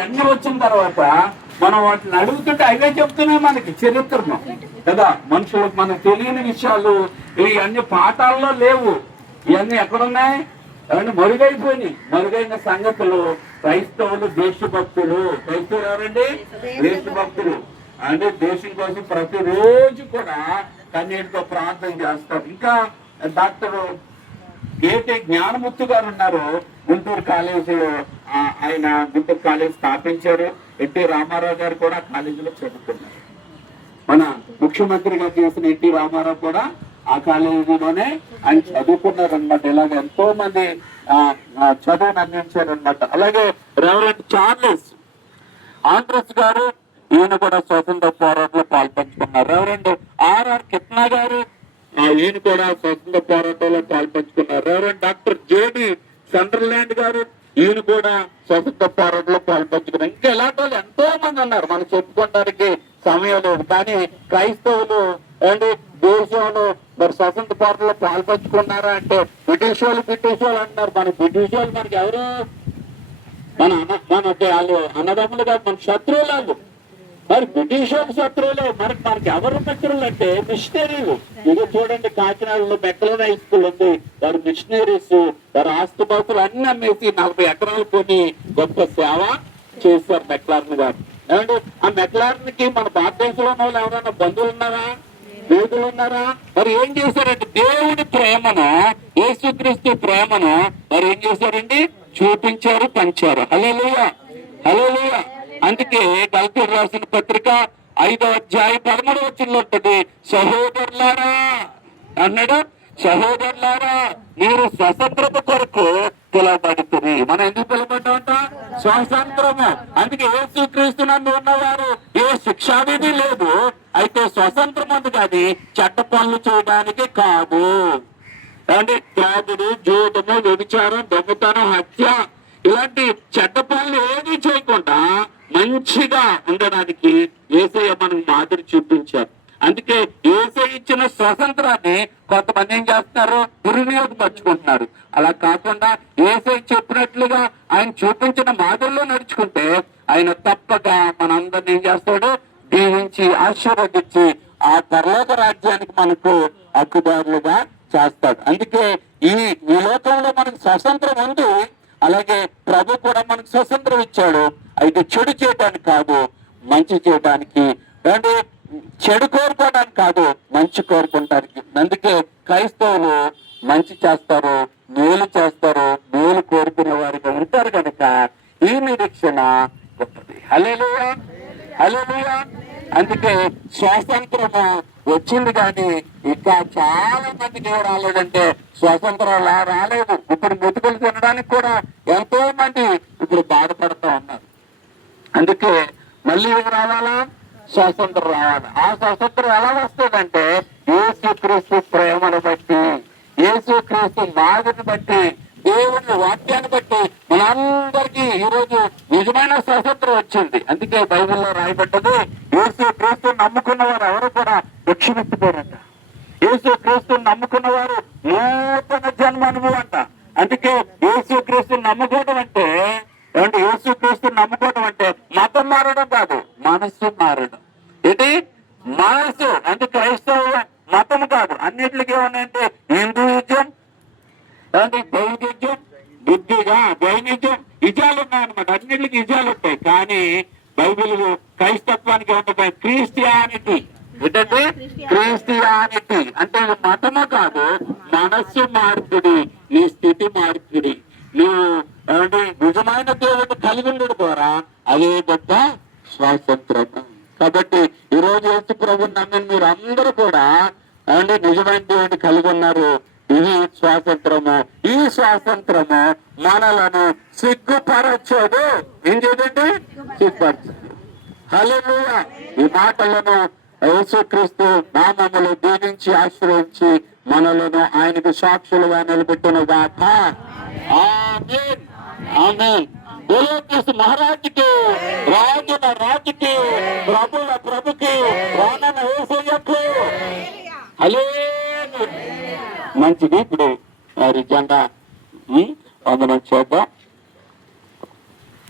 ఇవన్నీ వచ్చిన తర్వాత మనం వాటిని అడుగుతుంటే అవే చెప్తున్నాయి మనకి చరిత్రను కదా. మనుషులకు మనకు తెలియని విషయాలు ఇవన్నీ పాఠాల్లో లేవు. ఇవన్నీ ఎక్కడున్నాయి? అవన్నీ మరుగైపోయినాయి. మరుగైన సంగతులు. క్రైస్తవులు దేశభక్తులు. క్రైస్తవులు ఎవరండి? దేశభక్తులు. అంటే దేశం కోసం ప్రతిరోజు కూడా కన్నీటితో ప్రార్థన చేస్తారు. ఇంకా డాక్టర్ ఏటి జ్ఞానముత్తు గారు ఉన్నారు, గుంటూరు కాలేజీలో. ఆయన గుంటూరు కాలేజ్ స్థాపించారు. ఎన్టీ రామారావు గారు కూడా కాలేజీలో చదువుకున్నారు. మన ముఖ్యమంత్రిగా చేసిన ఎన్టీ రామారావు కూడా ఆ కాలేజీలోనే ఆయన చదువుకున్నారు అనమాట. ఇలాగ ఎంతో మంది చదువును అందించారు అనమాట. అలాగే రెవరెండ్ చార్లెస్ ఆండ్రస్ గారు, ఈయన కూడా స్వతంత్ర పోరాటంలో పాల్పంచుకున్నారు. రెవరెండ్ ఆర్ఆర్ కిట్నా గారు, ఈయన కూడా స్వతంత్ర పోరాటంలో పాల్పంచుకున్నారు. రెవరెండ్ డాక్టర్ జేడి సండర్లాండ్ గారు, ఈయన కూడా స్వతంత్ర పోరాటంలో పాల్పంచుకున్నారు. ఇంకా ఇలాంటి వాళ్ళు ఎంతో మంది ఉన్నారు, మనం చెప్పుకోవడానికి సమయం లేదు. కానీ క్రైస్తవులు అండ్ దేశంలో మరి స్వతంత్ర పోరాటంలో పాల్పంచుకున్నారా అంటే బ్రిటిష్ వాళ్ళు అంటున్నారు. మన బ్రిటిష్ వాళ్ళు మనకి ఎవరు? మన వాళ్ళు అన్నదమ్ములు కాదు, మన శత్రువులు వాళ్ళు. మరి బ్రిటిష్ వాళ్ళు శత్రువులు, మనకి ఎవరు మిత్రులు అంటే మిషనరీలు. ఇది చూడండి, కాకినాడలో మెక్లర్ హై స్కూల్ ఉంది. వారు మిషనరీస్, వారు ఆస్తుపాస్తులు అన్ని అమ్మేసి 40 ఎకరాలు కొని గొప్ప సేవ చేశారు మెక్లార్న్ గారు. ఏమంటే ఆ మెక్లార్న్ కి మన భారతదేశంలో ఉన్న వాళ్ళు ఎవరైనా బంధువులు ఉన్నారా? వేదులు ఉన్నారా? మరి ఏం చేశారంటే దేవుడి ప్రేమను, యేసుక్రీస్తు ప్రేమను మరి ఏం చేశారండి? చూపించారు, పంచారు. హల్లెలూయా, హల్లెలూయా. అందుకే గలతీయులకు రాసిన పత్రిక 5వ అధ్యాయం 13వ వచనంలో ఉంటుంది, సహోదరులారా అన్నాడు. సహోదరులారా, మీరు స్వతంత్రత కొరకు పిలవబడుతుంది. మనం ఎందుకు పిలవబడ్డామంట? స్వాతంత్రము. అందుకే యేసుక్రీస్తు నందు ఉన్నవారు ఏ శిక్షావిధి లేదు. అయితే స్వతంత్రం ఉంది, కానీ చెడ్డ పనులు చేయడానికి కాదు. అంటే త్యాగుడు, జూదము, వ్యభిచారం, దొంగతనం, హత్య ఇలాంటి చెడ్డ పనులు ఏది చేయకుండా మంచిగా ఉండడానికి యేసయ్య మనకు మాదిరి చూపించారు. అందుకే యేసయ్య ఇచ్చిన స్వతంత్రాన్ని కొంతమంది ఏం చేస్తున్నారు? దుర్వినియోగపరుచుకుంటున్నారు. అలా కాకుండా యేసయ్య చెప్పినట్లుగా ఆయన చూపించిన మాదిరిలో నడుచుకుంటే ఆయన తప్పక మనందరినీ ఏం చేస్తాడు? దీవించి ఆశీర్వదించి ఆ పరలోక రాజ్యానికి మనకు హక్కుదారులుగా చేస్తాడు. అందుకే ఈ లోకంలో మనకు స్వతంత్రం ఉంది. అలాగే ప్రభు కూడా మనకు స్వతంత్రం ఇచ్చాడు. అయితే చెడు చేయడానికి కాదు, మంచి చేయడానికి. అంటే చెడు కోరుకోవడానికి కాదు, మంచి కోరుకోవడానికి. అందుకే క్రైస్తవులు మంచి చేస్తారు, మేలు చేస్తారు, మేలు కోరుకునే వారిగా ఉంటారు కనుక ఈ నిరీక్షణ గొప్పది. హల్లెలూయా, హల్లెలూయా. అందుకే స్వాతంత్రము వచ్చింది, కానీ ఇంకా చాలా మందికి ఏం రాలేదంటే స్వాతంత్రం రాలేదు. ఇప్పుడు మెతుకులు తినడానికి కూడా ఎంతో మంది ఇప్పుడు బాధపడుతూ ఉన్నారు. అందుకే మళ్ళీ ఏమి రావాలా? స్వాతంత్రం రావాలి. ఆ స్వాతంత్రం ఎలా వస్తుందంటే యేసుక్రీస్తు ప్రేమను బట్టి, యేసుక్రీస్తు మాదిరిని బట్టి, దేవుని వాక్యాన్ని బట్టి మనందరికీ ఈరోజు నిజమైన స్వాతంత్రం వచ్చింది. అందుకే బైబిల్లో రాయబడ్డది, యేసుక్రీస్తు నమ్ముకున్న వారు ఎవరు కూడా రక్షించబడతారంట. యేసుక్రీస్తు నమ్ముకున్న వారు నూతన జన్మ అనుభవం అంట. అందుకే యేసుక్రీస్తు నమ్ముకోవడం అంటే ఏమంటే, యేసుక్రీస్తు నమ్ముకోవడం అంటే మతం మారడం కాదు, మనస్సు మారడం. ఏంటి? మనస్సు. అంటే క్రైస్తవ మతం కాదు. అన్నింటికి ఏమన్నాయంటే హిందూయిజం, బౌద్ధిజం, బుద్ధిగా జైనిజం, ఇజాలు ఉన్నాయన్నమాట. అన్నింటికి ఇజాలు ఉంటాయి. కానీ బైబిల్ క్రైస్తత్వానికి ఏమంటాయి? క్రిస్టియానిటీ. ఏంటంటే క్రిస్టియానిటీ అంటే మతము కాదు, మనస్సు మార్పిడి, నీ స్థితి మార్పిడి. నువ్వు ఏమంటే నిజమైన దేవుడు కలిగి ఉండడం ద్వారా అదే గొప్ప స్వాతంత్రము. కాబట్టి ఈ రోజు యేసు ప్రభువుని నమ్మిన మీరు అందరూ కూడా ఏమంటే నిజమైన దేవుడిని కలిగి ఉన్నారు. ఇది స్వాతంత్రము. ఈ స్వాతంత్రము మనలను సిగ్గుపరచదు. ఏం చేయదండి? సిగ్గుపరచదు. హల్లెలూయా. ఈ మాటలను యేసుక్రీస్తు నామములో దీవించి ఆశ్రయించి మనలను ఆయనకు సాక్షులుగా నిలబెట్టును గాక. ఆమేన్, ఆమేన్. బోలో క్రీస్తు మహారాజుకి, రాజుల రాజుకి, ప్రభుల ప్రభుకి, రానన యేసయ్యకు. హల్లెలూయా. మంచిది. ఇప్పుడు మరి జెండా వందనం చేద్దాం.